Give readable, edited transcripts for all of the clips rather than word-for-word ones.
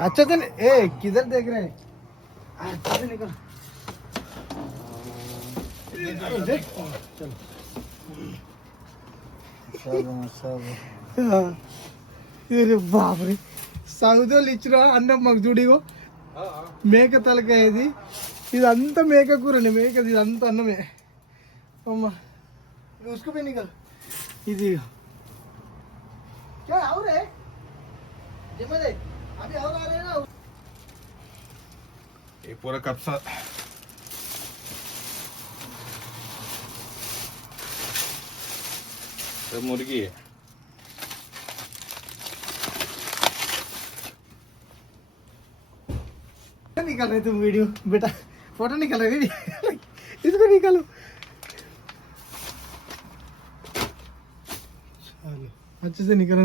अच्छा तो ए किधर देख रहे हैं? अच्छा से निकल अरे बाप रे సౌదోళ్ళు ఇచ్చిన అన్నం మాకు చూడిగో మేక తలకాయ ఇది ఇదంతా మేక కూరండి మేకది ఇదంతా అన్నమే అమ్మా उसको भी निकल ఇది क्या और है जिम्मे दे अभी और आ रहे हैं ना ये पूरा कप्सा ये मुर्गी है निकाल रहे तुम वीडियो बेटा फोटो निकाल रहे इसको निकालो अच्छे से निकाल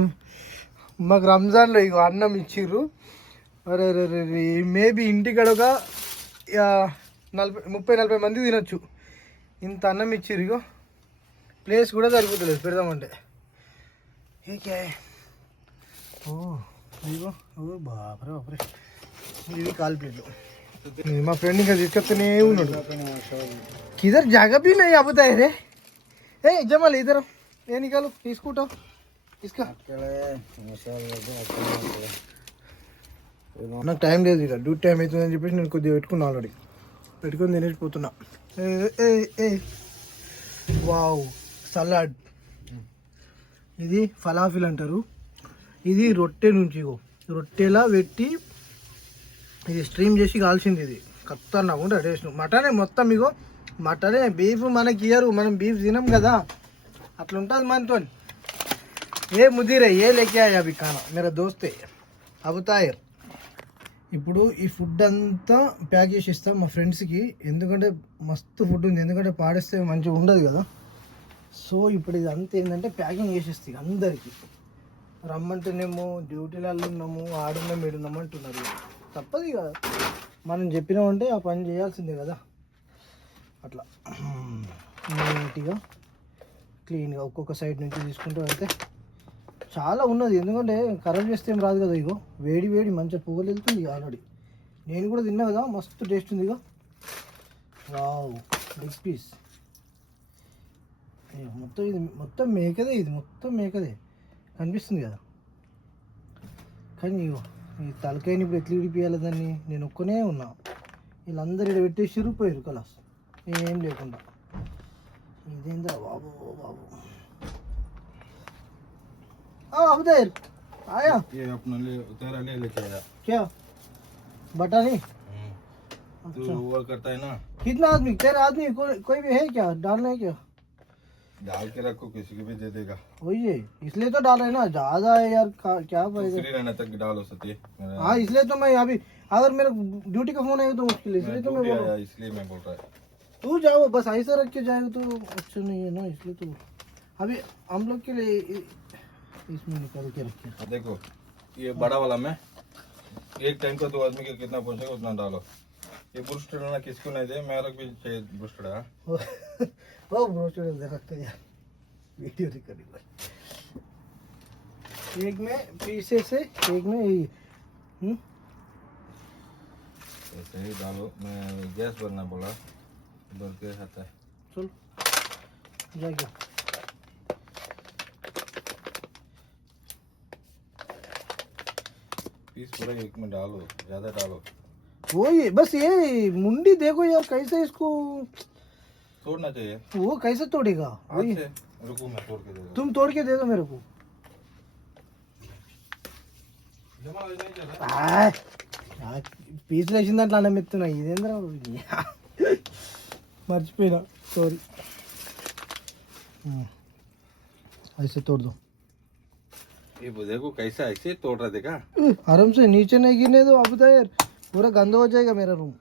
మాకు రంజాన్లో ఇగో అన్నం ఇచ్చిర్రు అరే అరే మేబీ ఇంటికాడ ఒక 30-40 మంది తినొచ్చు ఇంత అన్నం ఇచ్చిర్రు ఇగో ప్లేస్ కూడా సరిపోతలేదు పెడదామంటే ఏకే ఓ ఇగో ఓ బాపరే బాపరే ఇది కాల్ ప్లేట్లు మా ఫ్రెండ్ ఇంకా తీసుకొస్తూనే ఉన్నాడు కిధర్ జాగా भी नहीं अब तक रे ए जमाल इधर ये निकालो इसको इसका నాకు టైం లేదు ఇక డ్యూటీ టైం అవుతుందని చెప్పేసి నేను కొద్దిగా పెట్టుకున్నా ఆల్రెడీ పెట్టుకొని తినేసిపోతున్నా వావ్ సలాడ్ ఇది ఫలాఫిల్ అంటారు ఇది రొట్టె నుంచి రొట్టెలా పెట్టి ఇది స్ట్రీమ్ చేసి కాల్చింది ఇది ఖతర్నాక్ ఉంటుంది టేస్ట్ మటనే మొత్తం ఇగో మటనే బీఫ్ మనకి ఇయ్యరు మనం బీఫ్ తినం కదా అట్లా ఉంటుంది మనతో ఏ ముదీరే ఏ లేకే ఆయా అవి కానా మేరా దోస్తే అబుతాయర్ ఇప్పుడు ఈ ఫుడ్ అంతా ప్యాక్ చేసి ఇస్తాం మా ఫ్రెండ్స్కి ఎందుకంటే మస్తు ఫుడ్ ఉంది ఎందుకంటే పాడేస్తే మంచిగా ఉండదు కదా సో ఇప్పుడు ఇది అంతా ఏంటంటే ప్యాకింగ్ చేసేస్తాయి అందరికీ రమ్మంటేనేమో డ్యూటీలలో ఉన్నాము ఆడున్నాం ఏడున్నాము అంటున్నారు తప్పదు ఇక మనం చెప్పినామంటే ఆ పని చేయాల్సిందే కదా అట్లా నీట్గా క్లీన్గా ఒక్కొక్క సైడ్ నుంచి తీసుకుంటూ అయితే చాలా ఉన్నది ఎందుకంటే ఖరాబ్ చేస్తే ఏం రాదు కదా ఇగో వేడి వేడి మంచిగా పొగలు వెళ్తుంది ఆల్రెడీ నేను కూడా తిన్నా కదా మస్తు టేస్ట్ ఉంది ఇగో వావ్ లెగ్ పీస్ మొత్తం ఇది మొత్తం మేకదే ఇది మొత్తం మేకదే కనిపిస్తుంది కదా కానీ ఇగో ఈ తలకాయని ఇప్పుడు ఎట్లా విడిపియాలి దాన్ని నేను ఒక్కనే ఉన్నా వీళ్ళందరూ ఇక్కడ పెట్టేసి చిరిగిపోయారు కలాస్ ఏం లేకుండా ఇదేందా బాబు బాబు अब देर आया ये अपना ले उतारा ले लेके आया क्या बटा नहीं तू वो करता है ना कितना आदमी तेरा आदमी कोई भी है क्या डालना है क्या डाल के रखो किसी को भी दे देगा वही है इसलिए तो डाल रहे ना ज्यादा है यार क्या पड़ेगा फ्री रहने तक डालो सती हाँ इसलिए तो मैं अभी अगर मेरा ड्यूटी का फोन आएगा तो मुश्किल है इसलिए तो मैं बोल रहा इसलिए मैं बोल रहा तू जाओ बस ऐसा रख के जाएगा तो अच्छा नहीं है ना इसलिए तो अभी हम लोग के लिए इसमें निकाल के रखिए देखो ये बड़ा वाला में एक टाइम का 2 आदमी के कितना पहुंचेगा उतना डालो ये ब्रूस्टर ना किसको नहीं दे मेरे को भी चाहिए ब्रूस्टर है वो ब्रूस्टर दे सकते यार वीडियो रिकॉर्डिंग एक में पीसेस है एक में ऐसे ही डालो मैं गैस भरना बोला भर के खाता है चलो जाएगा पीस पूरा एक में डालो ज्यादा डालो वो ये बस ये मुंडी देखो यार कैसे इसको तोड़ना चाहिए वो कैसे तोड़ेगा वही रुको मैं तोड़ के दे तुम तोड़ के दे दो मेरे को పీసులు వేసిన దాంట్లో అన్నం ఎత్తున్నా ఇదేంద్రా మర్చిపోయినా సారీ ऐसे तोड़ दो ये देखो कैसा ऐसे तोड़ रहा देखा आराम से नीचे नहीं गिरने दो अब तो यार पूरा गंदा हो जाएगा मेरा रूम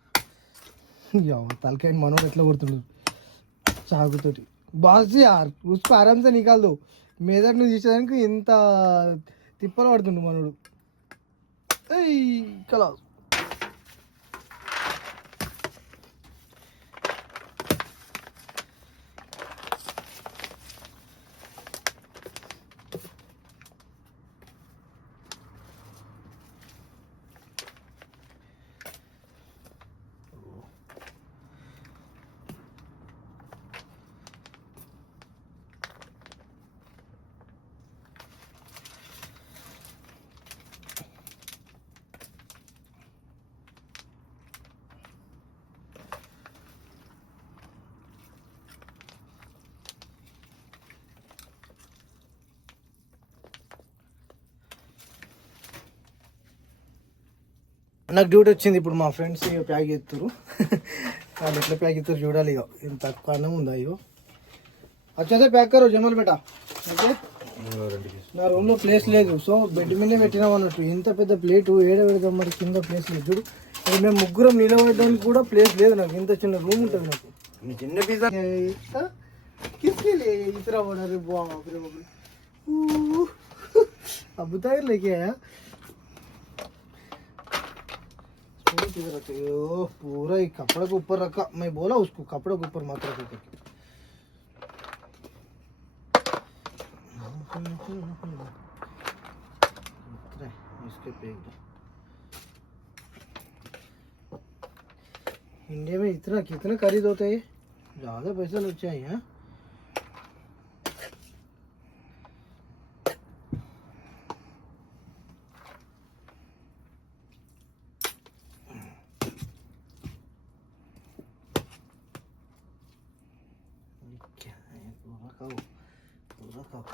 तलकाय मनोड एट्ला కొడుతున్నాడు చాకుతోటి బాస్ यार उसको आराम से निकाल दो मेदर ను తీసేదానికి ఇంత తిప్పలు పడుతుండు మనోడు ఏయ్ కలాస్ నాకు డ్యూటీ వచ్చింది ఇప్పుడు. మా ఫ్రెండ్స్ ఇక ప్యాక్ చేస్తారు. వాళ్ళు ఎట్లా ప్యాక్ చేస్తారు చూడాలి. ఇక ఇంత తక్కువ అన్నం ఉందా? అయ్యో వచ్చేసే ప్యాక్ కరో జమల్ బేటా. ఓకే, నా రూమ్లో ప్లేస్ లేదు, సో బెడ్ మీదే పెట్టినాం అన్నట్టు. ఇంత పెద్ద ప్లేటు ఏడ పెడదాం మరి? కింద ప్లేస్ లేదు చూడు. ఇప్పుడు మేము ముగ్గురం నిలబడడానికి కూడా ప్లేస్ లేదు నాకు. ఇంత చిన్న రూమ్ ఉంటుంది నాకు. చిన్న పిజ్జా इतना बड़ा रे बाप रे बाप रे। अब बताइए लेके आया पूरा ही कपड़े के ऊपर रखा। मैं बोला उसको कपड़े के ऊपर मत रखो करके। इसके फेंक दो। इंडिया में इतना कितना खरीद होता है? ज़्यादा पैसा लग चाहिए। हाँ क्या है? पूरा खाओ, पूरा खाओ।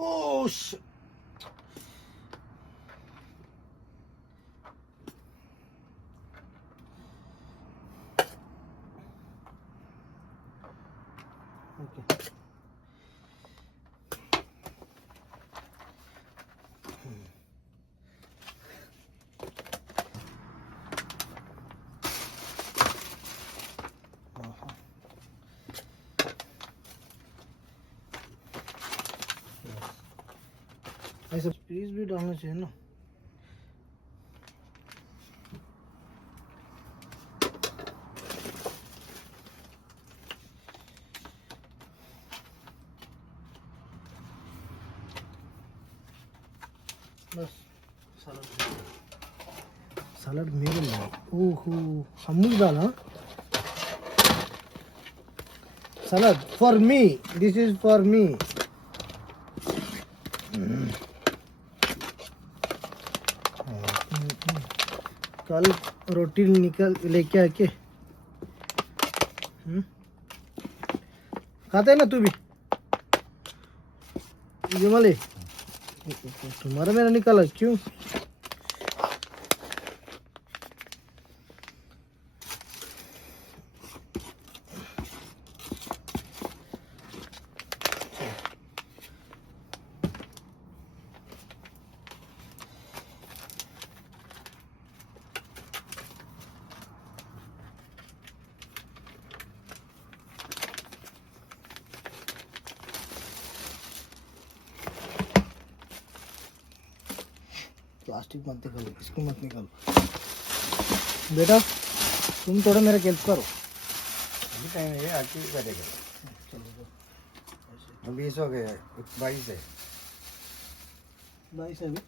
Oh okay. ऐसा पीस भी डालना चाहिए ना। बस सलाद मेरे लिए। ओहो हमने डाला सलाद for me. This is for me. कल रोटी निकल लेके आके खाता है ना तू भी? जमाले तुम्हारा मेरा निकाला क्यों? प्लास्टिक मत निकालो, इसको मत निकालो बेटा। तुम थोड़ा मेरा हेल्प करो। अभी टाइम है, आके करेगा। चलो अभी 20 हो गया, 22 है। 22 అవి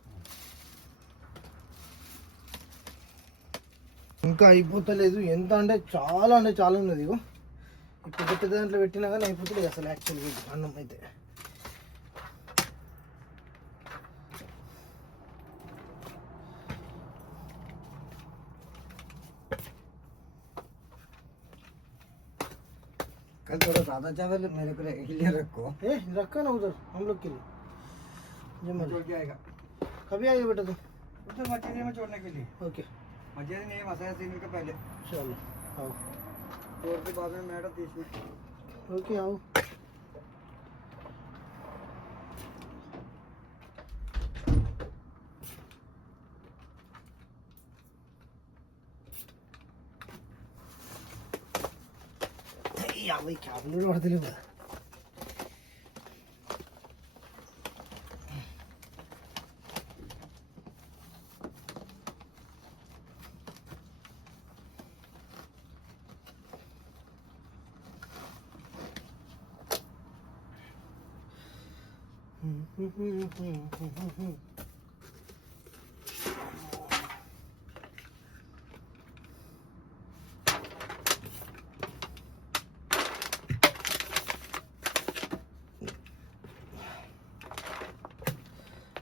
ఇంకా అయిపోతలేదు. ఎంత అంటే చాలా ఉన్నది. ఇగో ఇప్పుడు పెద్ద దాంట్లో పెట్టినా కానీ అయిపోతలేదు అసలు యాక్చువల్గా అన్నం అయితే. कल थोड़ा ज़्यादा चावल मेरे को लिए रखो। रखा ना उधर हम लोग के लिए। जमा छोड़ के आएगा। कभी आएगा बेटा तुम? उधर मछली में छोड़ने के लिए। ओके मछली नहीं, मसाला सीने के पहले। चलो आओ। और के बाद में मैडम 30 में। ओके आओ। भाई क्या बोल रहे थे?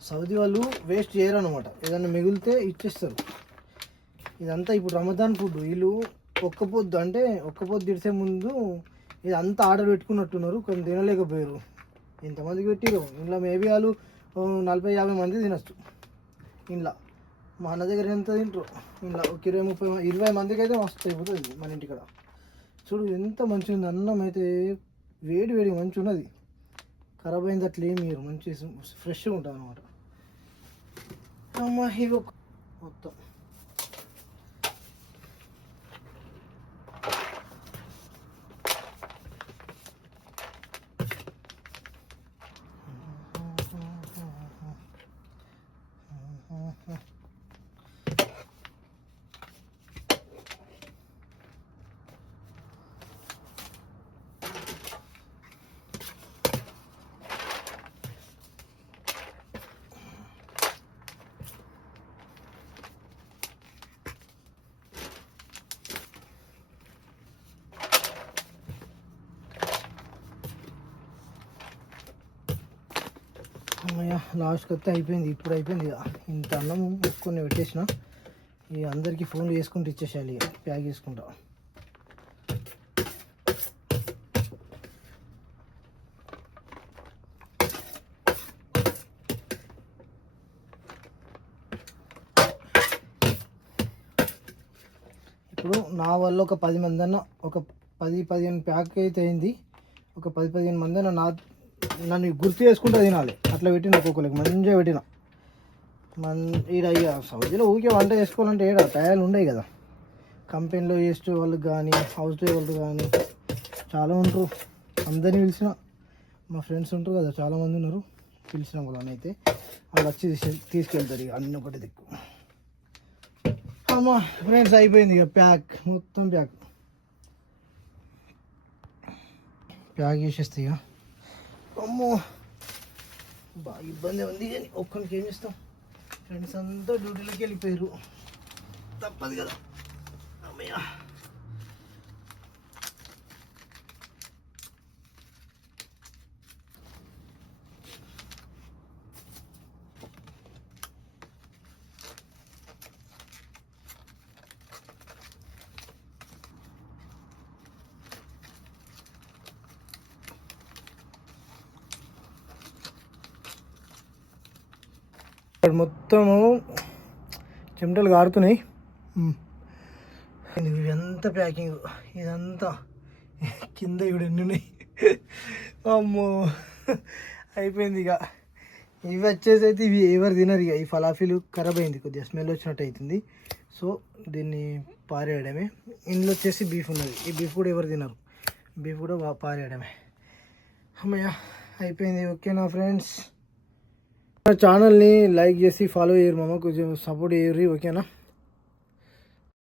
సౌదీ వాళ్ళు వేస్ట్ చేయరు అనమాట. ఏదైనా మిగిలితే ఇచ్చేస్తారు. ఇదంతా ఇప్పుడు రమదాన్ ఫుడ్. వీళ్ళు ఒక్క పొద్దు ఇడిసే ముందు ఇదంతా ఆర్డర్ పెట్టుకున్నట్టున్నారు, కానీ తినలేకపోయారు. ఎంతమందికి పెట్టిరు ఇంట్లో? మేబీ వాళ్ళు 40-50 మంది తినచ్చు ఇంట్లో. మా అన్న దగ్గర ఎంత తింటారు ఇంట్లో, ఒక 20-30 మందికి అయితే మస్తు అయిపోతుంది మన ఇంటికాడ. చూడు ఎంత మంచిగా ఉంది అన్నం అయితే, వేడి వేడి మంచిగా ఉన్నది, ఖరాబ్ అయింది అట్లా ఏమి మీరు, మంచి ఫ్రెష్గా ఉంటుంది అనమాట. అమ్మ ఇవి మొత్తం అమ్మయ్య లాస్ట్కి వస్తే అయిపోయింది. ఇప్పుడు అయిపోయింది ఇక, ఇంత అన్నం కొన్ని పెట్టేసిన, ఇక అందరికీ ఫోన్లు చేసుకుంటూ ఇచ్చేసేయాలి, ఇక ప్యాక్ చేసుకుంటా. ఇప్పుడు నా వల్ల ఒక 10 మంది అన్న, ఒక 10-15 ప్యాక్ అయితే అయింది. ఒక 10-15 మంది అన్న నన్ను గుర్తు చేసుకుంటూ తినాలి, అట్లా పెట్టిన ఒక్కొక్కరికి మంచిగా పెట్టిన. ఈడ ఇక సౌదీలో ఊరికే వంట చేసుకోవాలంటే ఏడ టయాలు ఉండవు కదా. కంపెనీలో చేసే వాళ్ళకి కానీ, హౌస్ వాళ్ళకి కానీ చాలా ఉంటారు. అందరినీ పిలిచిన, మా ఫ్రెండ్స్ ఉంటారు కదా చాలామంది ఉన్నారు, పిలిచిన వాళ్ళని అయితే వాళ్ళు వచ్చి తీసుకెళ్తారు ఇక అన్నీ ఒకటి దిక్కు. అమ్మా ఫ్రెండ్స్ అయిపోయింది ఇక ప్యాక్, మొత్తం ప్యాక్ చేసేస్తే ఇక. అమ్మో బాగా ఇబ్బంది ఉంది, కానీ ఒక్కరికి ఏం చేస్తాం, ఫ్రెండ్స్ అంతా డ్యూటీలోకి వెళ్ళిపోయారు, తప్పదు కదా. అమ్మయ్య మొత్తము చెమటలు కారుతున్నాయి. ఇదంతా ప్యాకింగ్, ఇదంతా కింద ఇప్పుడు ఎన్ని ఉన్నాయి. అమ్మో అయిపోయింది ఇక. ఇవి వచ్చేసి అయితే ఇవి ఎవరు తినరు ఇక. ఈ ఫలాఫీలు ఖరాబ్ అయింది, కొద్దిగా స్మెల్ వచ్చినట్టు అవుతుంది, సో దీన్ని పారేయడమే. ఇందులో వచ్చేసి బీఫ్ ఉన్నది, ఈ బీఫ్ కూడా ఎవరు తినరు, బీఫ్ కూడా పారేయడమే. అమ్మయ్య అయిపోయింది. ఓకేనా ఫ్రెండ్స్, ఛానల్ని లైక్ చేసి ఫాలో చేయరు మామ, కొంచెం సపోర్ట్ చేయరు, ఓకేనా.